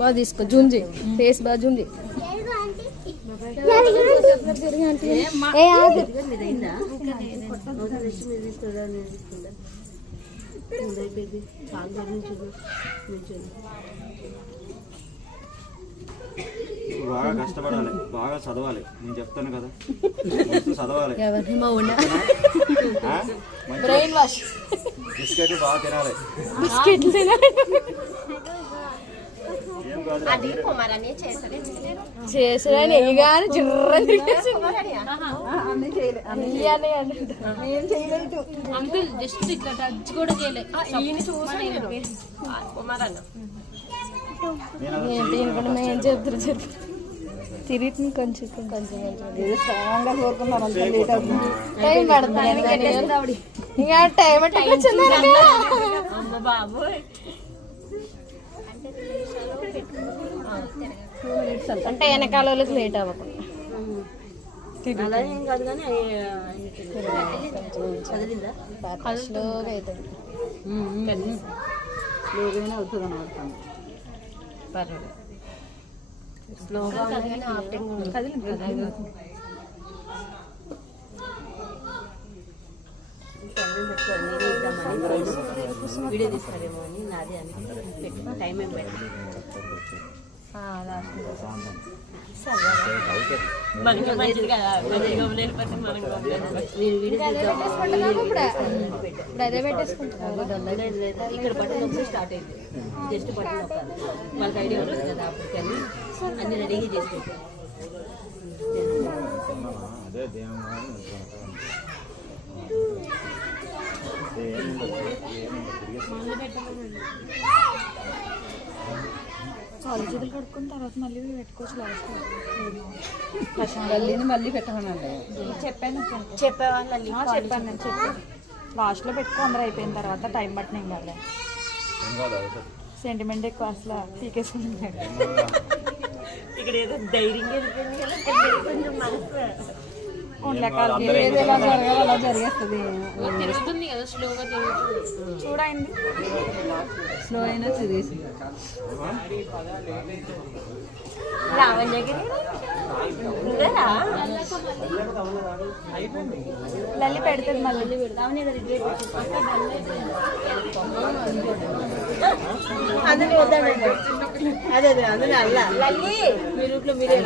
బాగా తీసుకో జూమ్ చేయి ఫేస్ బాగా జూమ్ చేయి బాగా కష్టపడాలి, బాగా చదవాలి. నేను చెప్తాను కదా, చదవాలి. బ్రెయిన్ వాష్ బిస్కెట్ బాగా తినాలి. బిస్కెట్లు తినాలి. చేసా నెయ్యి కానీ చిర్రని అంకుల్ జస్ట్ ఇట్లా టచ్ కూడా చేయలేదు. ఏం చెప్తారు తిరిగి కొంచెం స్ట్రాంగ్గా కోరుకున్నాను. టైం పడుతుంది ఇంకా టైం బాబు అంటే వెనకాల వాళ్ళకి లేట్ అవ్వకుండా స్లోగా అవుతుంది. స్లోగానే అవుతుంది అన్నమాట. పర్వాలేదు స్లోగా కదిలింది కదా. వీడియో తీస్తారేమో అని నాదే అని టైం ఏం పెట్టింది. మనకి మంచిది కదా, అదే పెట్టేసుకుంటాను. ఇక్కడ బట్టలు ఒకసారి స్టార్ట్ అయింది. జస్ట్ బట్టలు నొక్కాలి. వాళ్ళకి ఐడియా ఉంటుంది కదా, అప్పటికని అన్ని రెడీగా చేసి పెట్టారు. కాలు చేతులు కడుక్కున్న తర్వాత మళ్ళీ పెట్టుకోవచ్చు. లాస్ట్ లల్లిని మళ్ళీ పెట్టమనండి. చెప్పాను చెప్పాను నేను చెప్పాను. లాస్ట్లో పెట్టుకో, అందరూ అయిపోయిన తర్వాత టైం పట్టిన ఏం కాదు. సెంటిమెంట్ ఎక్కువ అసలు పీకేసుకుంటున్నాడు. ఇక్కడ ఏదో ధైర్యంగా వెళ్ళిపోయింది కదా, కొంచెం మనసు ఏది ఎలా జరగాలి అలా జరిగేస్తుంది. తిరుగుతుంది కదా, స్లోగా తిరుగుతుంది. చూడండి స్లో అయినా తిరిగేసి లావణ్యగిరి లల్లి పెడుతుంది. మళ్ళీ అందులో వద్దానండి. అదే అదే అందులో అల్లా లల్లి మీ రూట్లో మీరే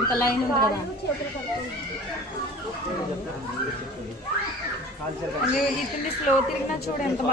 ఇంకా లైన్ ఉంది కదా. ఇతన్ని స్లో తిరిగినా చూడు ఎంత బాగా